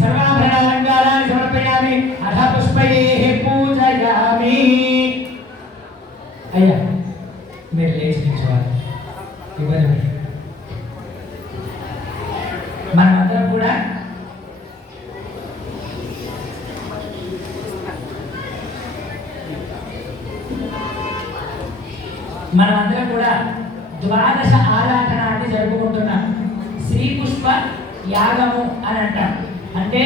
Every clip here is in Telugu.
సర్వాభరణాలంకారాన్ని సమర్పయామి అథ పుష్పైః పూజయామి. అయ్యా మీరు లేచి నిల్చోవాలి. ఇవ్వండి. మనమందరం కూడా ద్వాదశ ఆరాధనాన్ని జరుపుకుంటున్నాం. శ్రీ పుష్ప యాగము అని అంటాం. అంటే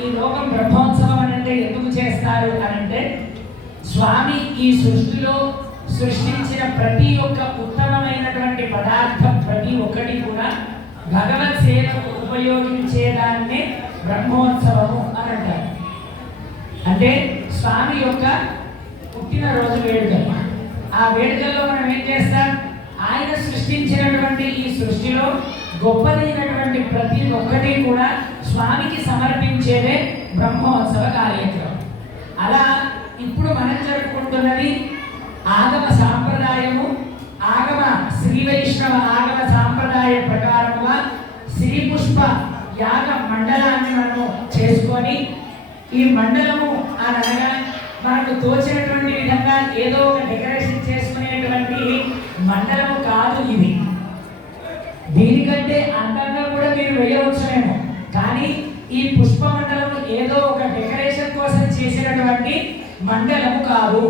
ఈ లోకం బ్రహ్మోత్సవం అని అంటే ఎందుకు చేస్తారు అని అంటే స్వామి ఈ సృష్టిలో సృష్టించిన ప్రతి ఒక్క ఉత్తమమైనటువంటి పదార్థం ప్రతి ఒక్కటి కూడా భగవత్ సేవకు ఉపయోగించేదాన్ని బ్రహ్మోత్సవము అని అంటారు. అంటే స్వామి యొక్క పుట్టినరోజు వేడుక. ఆ వేడుకల్లో మనం ఏం చేస్తాం? ఆయన సృష్టించినటువంటి ఈ సృష్టిలో గొప్పదైనటువంటి ప్రతి ఒక్కటి కూడా స్వామికి సమర్పించేదే బ్రహ్మోత్సవ కార్యక్రమం. అలా ఇప్పుడు మనం జరుపుకుంటున్నది ఆగమ సాంప్రదాయము. ఆగమ శ్రీ వైష్ణవ ఆగమ సాంప్రదాయ ప్రకారముగా శ్రీ పుష్ప యాగ మండలాన్ని మనము చేసుకొని ఈ మండలము అనగా మనకు తోచినటువంటి విధంగా ఏదో ఒక డెకరేషన్ చేసుకునేటువంటి మండలము కాదు ఇది. దీనికంటే అందంగా కూడా మీరు వేయవచ్చునేమో, కానీ ఈ పుష్ప మండలము ఏదో ఒక డెకరేషన్ కోసం చేసినటువంటి మండలము కాదు.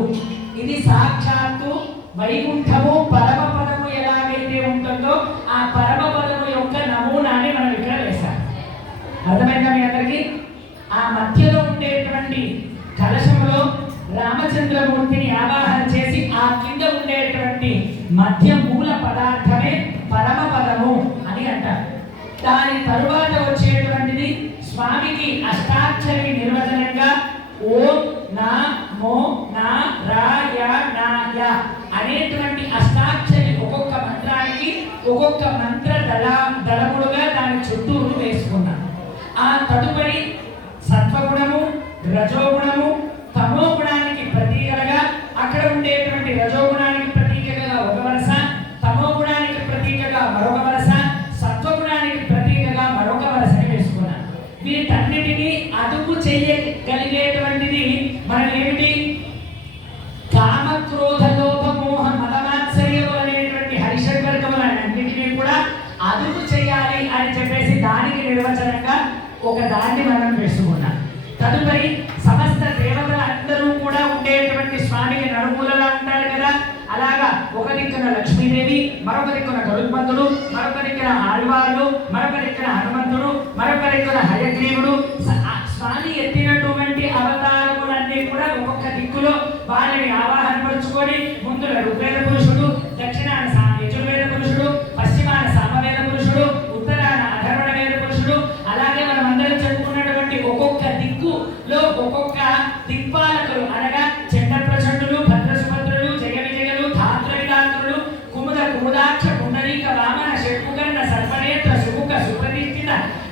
ఇది సాక్షాత్తు వైకుంఠము పరమపదము ఎలాగైతే ఉంటుందో ఆ పరమపదము యొక్క నమూనాన్ని మనం ఇక్కడ వేశాం. అర్థమైందా మీ అందరికీ? ఆ మధ్యలో ఉండేటువంటి కలశంలో రామచంద్రమూర్తిని ఆవాహన చేసి ఆ కింద ఉండేటువంటి మధ్య మూల పదార్థమే పరమపదము అని అంటారు. దాని తరువాత వచ్చేటువంటిది స్వామికి అష్టాక్షరి నిర్వచనంగా ఓం నా మో నా రా యా నా యా అనేటువంటి అష్టాక్షరి ఒక్కొక్క మంత్రానికి ఒక్కొక్క మంత్ర దళములుగా దాని చుట్టూరు వేసుకున్నాం. ఆ తదుపరి సత్వగుణము, రజోగుణము, తమో గుణానికి ప్రతీకలుగా అక్కడ ఉండేటువంటి రజోగుణానికి ప్రతీకగా ఒక వరుస, తమో గుణానికి ప్రతీకగా మరొక వరుస, సత్వగుణానికి ప్రతీకగా మరొక వరుసని వేసుకున్నాను. వీటన్నిటినీ అదుపు చేయగలిగేటువంటిది మనం ఏమిటి? కామ క్రోధ లోభ మోహ మదమాత్సర్యములు అనేటువంటి హరిషడ్వర్గములన్నింటినీ కూడా అదుపు చేయాలి అని చెప్పేసి దానికి నిర్వచనంగా ఒక దాన్ని మనం వేసుకున్నాం. తదుపరి సమస్త దేవతలు అందరూ కూడా ఉండేటువంటి స్వామికి నడుమూలలా ఉంటారు కదా, అలాగా ఒక దిక్కున లక్ష్మీదేవి, మరొక దిక్కున గరుత్మంతుడు, మరొక దిక్కున ఆళ్వారులు, మరొక దిక్కున హనుమంతుడు, మరొక దిక్కున హయగ్రీవుడు. స్వామి ఎత్తినటువంటి అవతారములన్నీ కూడా ఒక్కొక్క దిక్కులో వాళ్ళని ఆవాహనపరుచుకొని ముందుల ఋగ్వేద పురుషుడు, దక్షిణాన యజుర్వేద పురుషుడు, పశ్చిమాన సామవేద పురుషుడు, ఉత్తరాన అధర్వణ వేద పురుషుడు. అలాగే మనం అందరం చెప్పుకున్నటువంటి ఒక్కొక్క దిక్కులో ఒక్కొక్క దిక్పాలకులు అనగా చండ ప్రచండులు, భద్ర సుభద్రులు, జయ విజయులు, ధాత్ర విధాత్రులు, కుముద కుముదాక్ష, పుండరీక వామన, షట్ముఖన్న, సర్పనేత్ర, సుముఖ, సుప్రతిష్ఠిత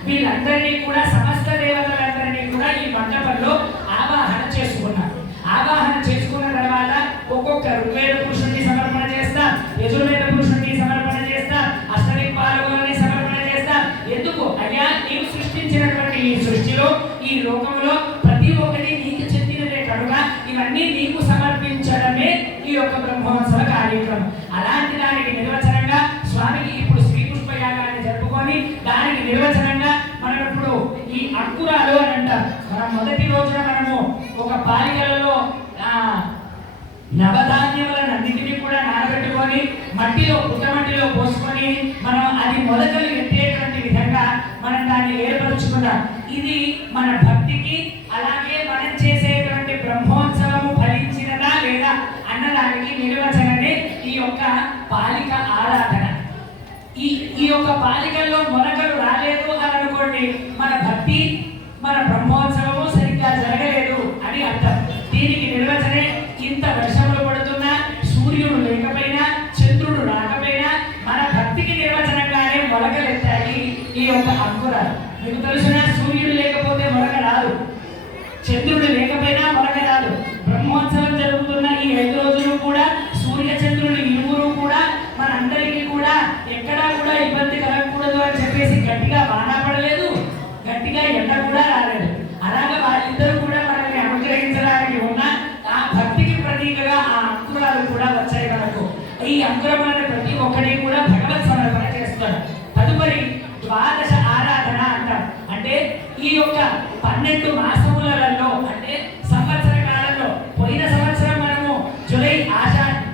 వీళ్ళందరినీ కూడా సమస్త దేవతలందరినీ కూడా ఈ మండపంలో ఆవాహన చేసుకున్నారు. ఆవాహన చేసుకున్న తర్వాత ఒక్కొక్క ఋగ్వేద పురుషుడిని సమర్పణ చేస్తా, యజుర్వేద పురుషుడిని సమర్పణ చేస్తా, అష్టదిక్పాలకులని సమర్పణ చేస్తా. ఎందుకు? అయ్యా నీవు సృష్టించినటువంటి ఈ సృష్టిలో ఈ లోకంలో ప్రతి ఒక్కటి నీకు చెందినదే కనుక ఇవన్నీ నీకు సమర్పించడమే ఈ యొక్క బ్రహ్మోత్సవ కార్యక్రమం. అలాంటి దానికి నిర్వచనంగా స్వామికి ఇప్పుడు శ్రీ పుష్ప యాగాన్ని జరుపుకొని దానికి నిర్వచనంగా మనం ఇప్పుడు ఈ అంకురాలు అని అంటాం. మనం మొదటి రోజున మనము ఒక బాలికలలో నవధాన్యములన్నింటినీ కూడా నానబెట్టుకొని మట్టిలో పుట్టమట్టిలో పోసుకొని మనం అది మొదకలు ఎత్తేటువంటి విధంగా మనం దాన్ని ఏర్పరుచుకున్నాం. ఇది మన భక్తికి అలాగే మనం చేసేటువంటి బ్రహ్మోత్సవము ఫలించినదా లేదా అన్నదానికి నిర్వచనమే ఈ యొక్క పాలిక ఆరాధన. ఈ యొక్క పాలికల్లో మొలకలు రాలేదు అని అనుకోండి, మన భక్తి మన బ్రహ్మోత్సవము సరిగ్గా జరగలేదు అని అర్థం. దీనికి నిర్వచనే ఇంత వర్షములు పడుతున్నా, సూర్యుడు లేకపోయినా, చంద్రుడు రాకపోయినా మన భక్తికి నిర్వచనంగానే మొలకలెత్తాయి ఈ యొక్క అంకురాలు. మీకు తెలుసున సూర్యుడు లేకపోతే మొలక రాదు, చంద్రుడు లేకపోయినా మొలక రాదు. బ్రహ్మోత్సవం జరుగుతున్న ఈ 5 రోజులు కూడా సూర్య చంద్రులు ఇరువురు కూడా మనందరికీ కూడా ఎక్కడా కూడా ఇబ్బంది కలగకూడదు అని చెప్పేసి గట్టిగా వాన పడలేదు, గట్టిగా ఎండ కూడా ఈ యొక్క 12 మాసములలో అంటే సంవత్సర కాలంలో పోయిన సంవత్సరం మనము జూలై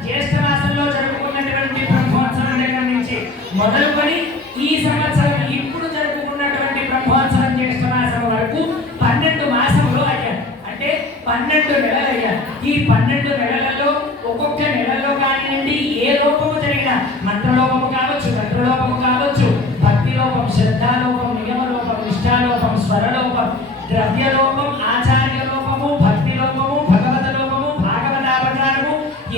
జ్యేష్ఠ మాసంలో జరుపుకున్నటువంటి బ్రహ్మోత్సవం దగ్గర నుంచి మొదలుకొని ఈ సంవత్సరం ఇప్పుడు జరుపుకున్నటువంటి బ్రహ్మోత్సవం జ్యేష్ఠ మాసం వరకు 12 మాసములు అయ్యారు. అంటే 12 నెలలు అయ్యారు. ఈ 12 నెలలలో ఒక్కొక్క నెలలో కానివ్వండి ఏ లోపము జరిగిన మంత్రలోపము కావచ్చు, తంత్రలోపము కావచ్చు, భక్తి లోపం, శ్రద్ధాలోపం, నియమలోపం, నిష్ఠాలోపం, స్వరలోపం, ద్రవ్యలోపం, ఆచార్య లోపము, భక్తి లోపము, భగవత లోపము, భాగవతాపచారము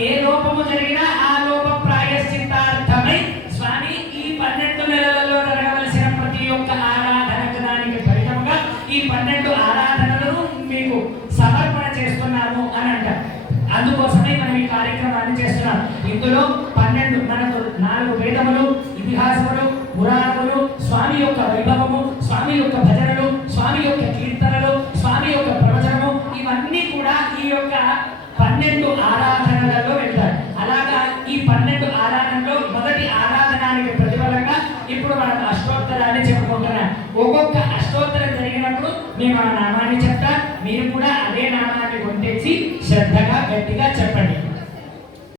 ఏ లోపము జరిగినా ఆ లోప ప్రాయశ్చిత్తార్థమై స్వామి ఈ 12 నెలలలో జరగవలసిన ప్రతి ఒక్క ఆరాధనకు దానికి ఫలితంగా ఈ 12 ఆరాధనలను మీకు సమర్పణ చేస్తున్నాము అని అంటారు. అందుకోసమే మనం ఈ కార్యక్రమాన్ని చేస్తున్నాం. ఇందులో 12 మనకు 4 వేదములు, ఇతిహాసములు, పురాణములు, స్వామి యొక్క వైభవము, స్వామి యొక్క భజనలు, స్వామి యొక్క కీర్తనలు, స్వామి యొక్క ప్రవచనము ఇవన్నీ కూడా ఈ యొక్క 12 ఆరాధనలలో వెళ్తాయి. అలాగా ఈ 12 ఆరాధనలో మొదటి ఆరాధనానికి ప్రతిఫలంగా ఇప్పుడు మనం అష్టోత్తరాన్ని చెప్పుకుంటున్నాం. ఒక్కొక్క అష్టోత్తరం జరిగినప్పుడు మేము ఆ నామాన్ని చెప్తాం. మీరు కూడా అదే నామాన్ని గుర్తించి శ్రద్ధగా గట్టిగా చెప్పండి.